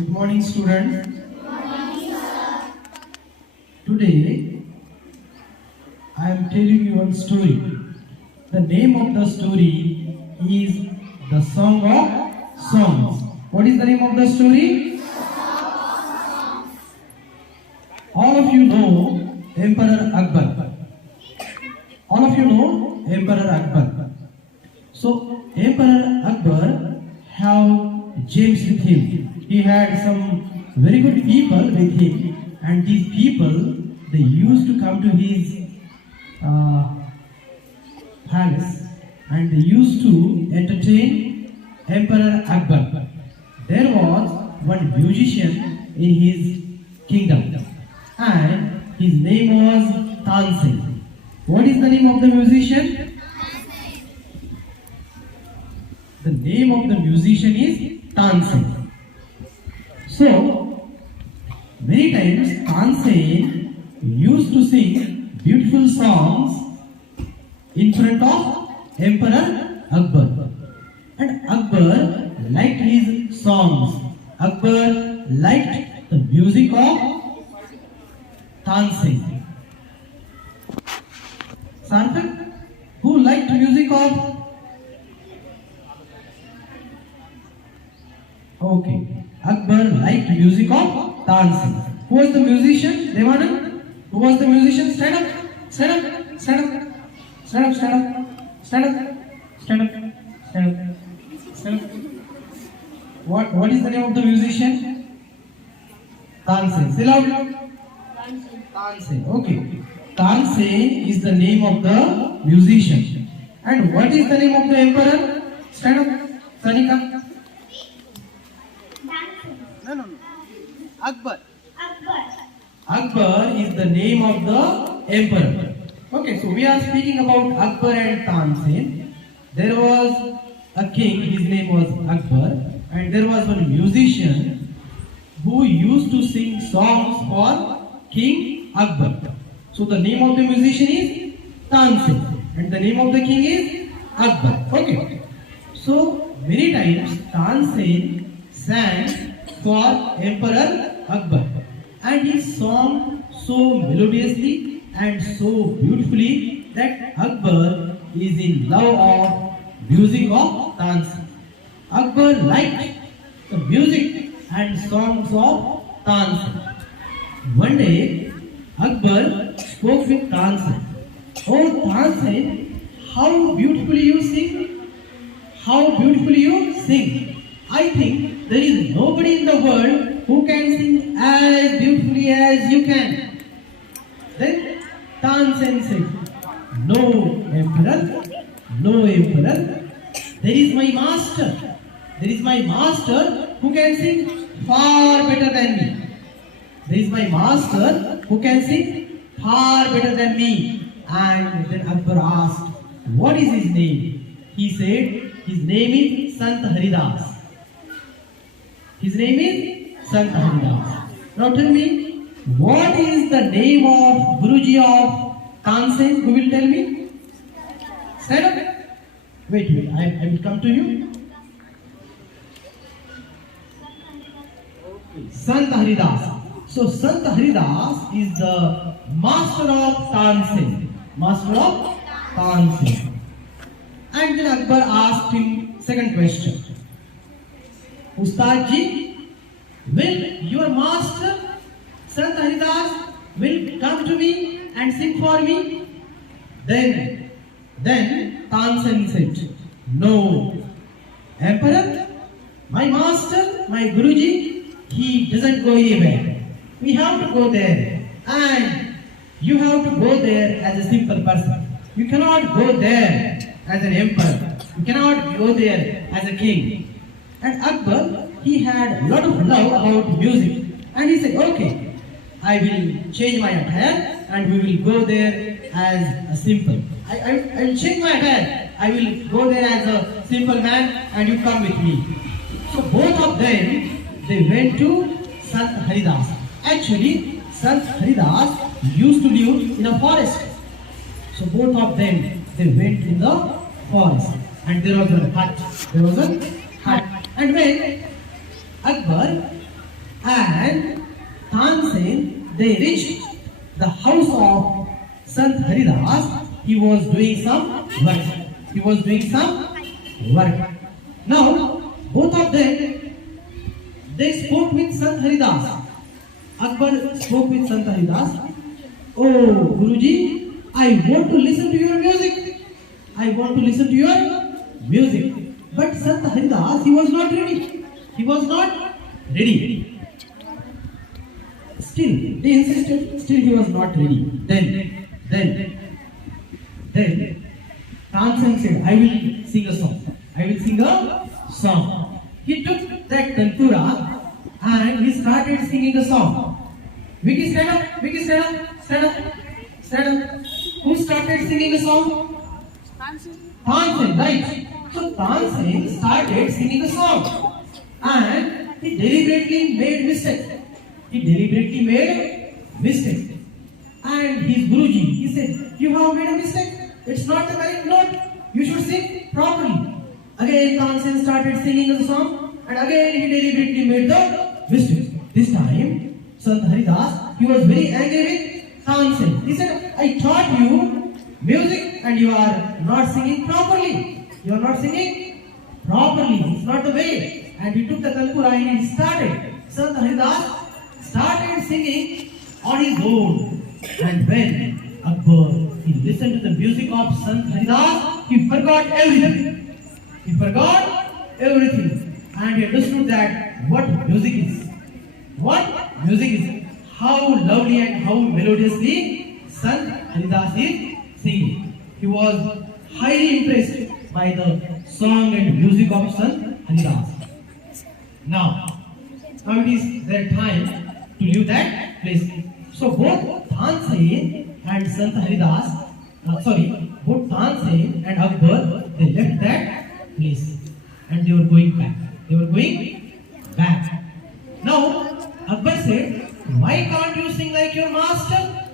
Good morning, students. Today, I am telling you one story. The name of the story is The Song of Songs. What is the name of the story? All of you know Emperor Akbar. All of you know Emperor Akbar. So, Emperor Akbar have James with him. He had some very good people with him, and these people they used to come to his palace and they used to entertain Emperor Akbar. There was one musician in his kingdom, and his name was Tansing. What is the name of the musician? The name of the musician is Tansing. So, many times Tansing used to sing beautiful songs in front of Emperor Akbar. And Akbar liked his songs. Akbar liked the music of Tansing. Sarthak, who liked music of? Okay. Akbar liked music of Tansing. Who was the musician? Devanand? Who was the musician? Stand up. Stand up. Stand up. Stand up. Stand up. Stand up. Stand up. Stand up. Stand up. What is the name of the musician? Tansing. Say loud. Tansing. Okay. Tansing is the name of the musician. And what is the name of the emperor? Stand up. Sanika. No. Akbar. Akbar is the name of the emperor. Okay, so we are speaking about Akbar and Tansing. There was a king, his name was Akbar, and there was one musician who used to sing songs for King Akbar. So the name of the musician is Tansing, and the name of the king is Akbar. Okay. So many times Tansing sang for Emperor Akbar, and he sang so melodiously and so beautifully that Akbar is in love of music of Tansing. Akbar liked the music and songs of Tansing. One day, Akbar spoke with Tansing. Oh Tansing, how beautifully you sing! How beautifully you sing! I think there is nobody in the world who can sing as beautifully as you can. Then Tansing said, No, Emperor, no, Emperor. There is my master. There is my master who can sing far better than me. There is my master who can sing far better than me. And then Akbar asked, What is his name? He said, His name is Sant Haridas. His name is Sant Haridas. Now tell me, what is the name of Guruji of Tansing? Who will tell me? Stand up. Wait, I will come to you. Sant Haridas. So Sant Haridas is the master of Tansing. Master of Tansing. And then Akbar asked him second question. Ustad ji, will your master Sant Haridas will come to me and sing for me? Then Tansing said, No, Emperor, my master, my Guruji, he doesn't go anywhere. We have to go there, and you have to go there as a simple person. You cannot go there as an emperor. You cannot go there as a king. And Akbar, he had a lot of love about music. And he said, okay, I will change my attire and we will go there as a simple. I will change my attire. I will go there as a simple man and you come with me. So both of them, they went to Sant Haridas. Actually, Sant Haridas used to live in a forest. So both of them, they went in the forest. And there was a hut. And when Akbar And Tansen, they reached the house of Sant Haridas. He was doing some work. He was doing some work. Now, both of them, they spoke with Sant Haridas. Akbar spoke with Sant Haridas. Oh, Guruji, I want to listen to your music. I want to listen to your music. But Sant Haridas, he was not ready. He was not ready. Still, they insisted, still he was not ready. Then, Tansen said, I will sing a song. I will sing a song. He took that tanpura and he started singing a song. Vicky, stand up. Vicky, stand up. Stand up. Stand up. Who started singing a song? Tansen, right. So Tansen started singing a song. And he deliberately made mistake. He deliberately made mistake. And his Guruji, he said, you have made a mistake. It's not the correct note. You should sing properly. Again, Tansen started singing the song. And again, he deliberately made the mistake. This time, Sant Haridas, he was very angry with Tansen. He said, I taught you music and you are not singing properly. You are not singing properly. It's not the way. And he took the tanpura and he started. Sant Haridas started singing on his own. And when Akbar, he listened to the music of Sant Haridas, he forgot everything. He forgot everything. And he understood that what music is. What music is. How lovely and how melodiously Sant Haridas is singing. He was highly impressed by the song and music of Sant Haridas. Now it is their time to leave that place. So both Tansen and Sant Haridas, both Tansen and Akbar, they left that place and they were going back. They were going back. Now Akbar said, why can't you sing like your master?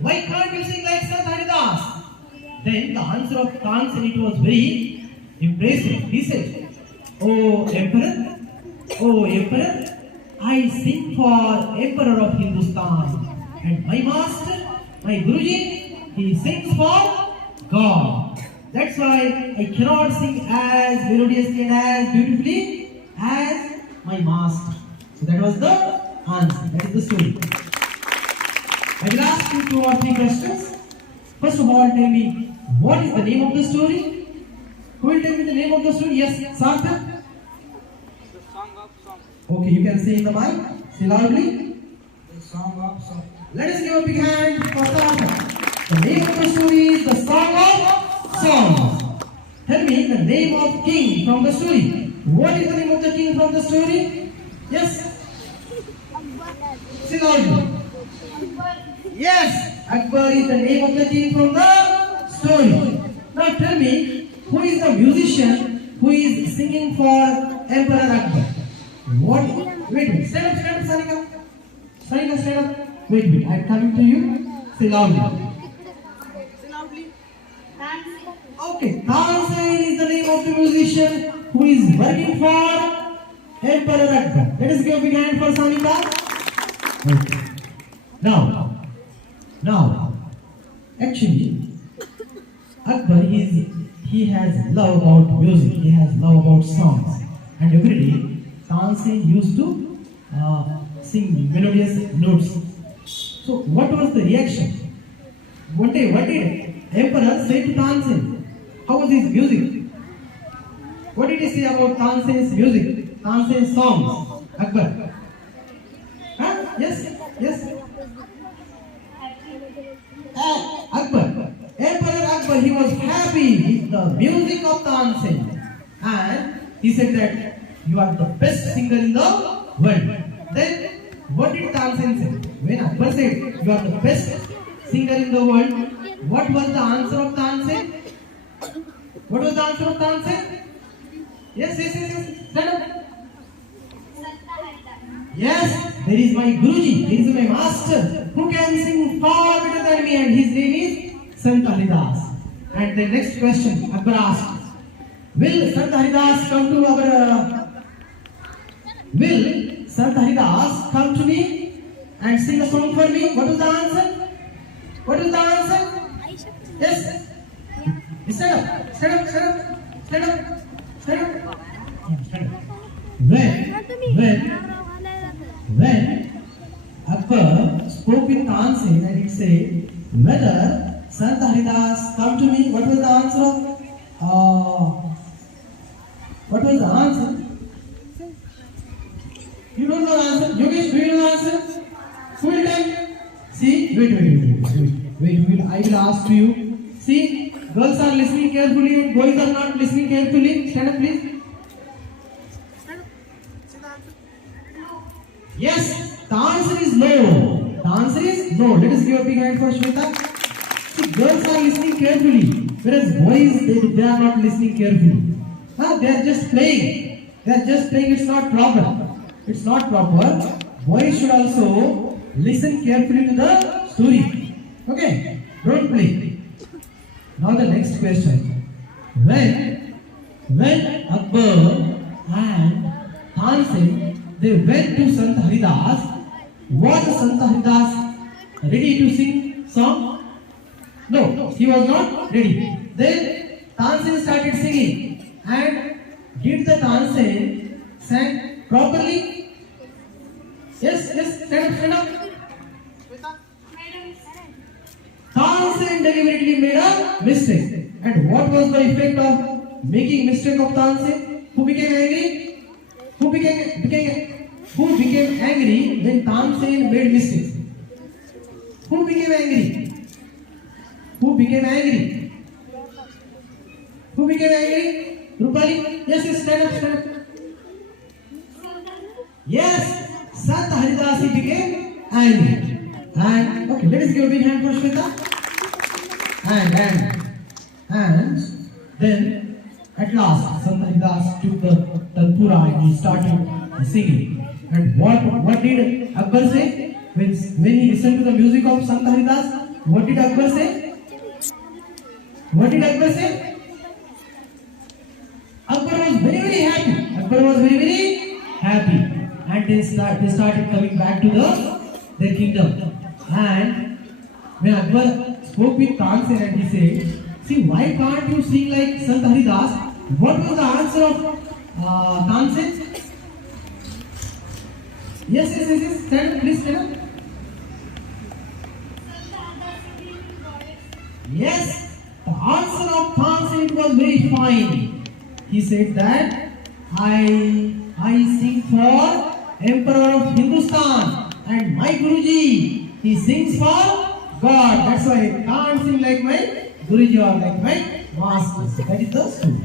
Why can't you sing like Sant Haridas? Then the answer of Tansen, it was very impressive. He said, Oh Emperor, I sing for Emperor of Hindustan. And my master, my Guruji, he sings for God. That's why I cannot sing as melodiously and as beautifully as my master. So that was the answer. That is the story. I will ask you 2 or 3 questions. First of all, tell me, what is the name of the story? Who will tell me the name of the story? Yes, Sarthak? The Song of Songs. Okay, you can say in the mic. Say loudly. The Song of Songs. Let us give a big hand for Sarthak. The name of the story is The Song of Songs. Tell me the name of king from the story. What is the name of the king from the story? Yes? Say loudly. Yes, Akbar is the name of the king from the story. Now tell me, who is the musician who is singing for Emperor Akbar? What? Wait, stand up, Sanika. Sanika, stand up. Wait, I'm coming to you. Say loudly. Okay, Tansen is the name of the musician who is working for Emperor Akbar. Let us give a big hand for Sanika. Okay. Now, actually, Akbar he has love about music, he has love about songs, and every day Tansen used to sing melodious notes. So, what was the reaction? One day, what did Emperor say to Tansen? How was his music? What did he say about Tansen's music, Tansen's songs? Akbar? Huh? Yes. Akbar. Emperor Akbar, he was happy with the music of Tansen. And he said that you are the best singer in the world. Then, what did Tansen say? When Akbar said you are the best singer in the world, what was the answer of Tansen? What was the answer of Tansen? Yes. Stand up. Yes, there is my Guruji, there is my master who can sing far better than me, and his name is Sant Haridas. And the next question Akbar asked, will Sant Haridas come to our Sant Haridas, come to me and sing a song for me. What was the answer? What is the answer? Yes. Stand up. Stand up. Stand up. Stand up. Stand up. Yeah, stand up. When Akbar spoke with Tansin and he said, whether Sant Haridas come to me, what was the answer? What was the answer? You don't know the answer? Yogesh, do you know the answer? Who will tell? See, wait. I will ask to you. See, girls are listening carefully and boys are not listening carefully. Stand up, please. Yes, the answer is no. The answer is no. Let us give a big hand for Shweta. See, girls are listening carefully, whereas boys they are not listening carefully. They are just playing. They are just playing. It's not proper. It's not proper. Boys should also listen carefully to the story. Okay? Don't play. Now the next question. When Akbar and Tansin they went to Sant Haridas, was Sant Haridas ready to sing song? No, he was not ready. Then Tansin started singing, and did the Tansin sang properly? Yes, stand up. Tansin deliberately made a mistake. And what was the effect of making mistake of Tansin? Who became angry? Who became angry when Tansin made mistakes? Who became angry? Who became angry? Rupali? Yes, stand up. Yes, Sant Haridas became angry. And okay, let us give a big hand for Shweta. And then at last Sant Haridas took the Tanpura and he started singing. And what did Akbar say? When he listened to the music of Sant Haridas, what did Akbar say? Akbar was very happy. And they started coming back to their kingdom. And when Akbar spoke with Tansin and he said, see, why can't you sing like Sant Haridas? What was the answer of Tansin? Yes. Stand up, please stand up. Yes, the answer of Tansin was very fine. He said that I sing for Emperor of Hindustan and my Guruji, he sings for God. That's why I can't sing like my Guruji or like my master. That is the story.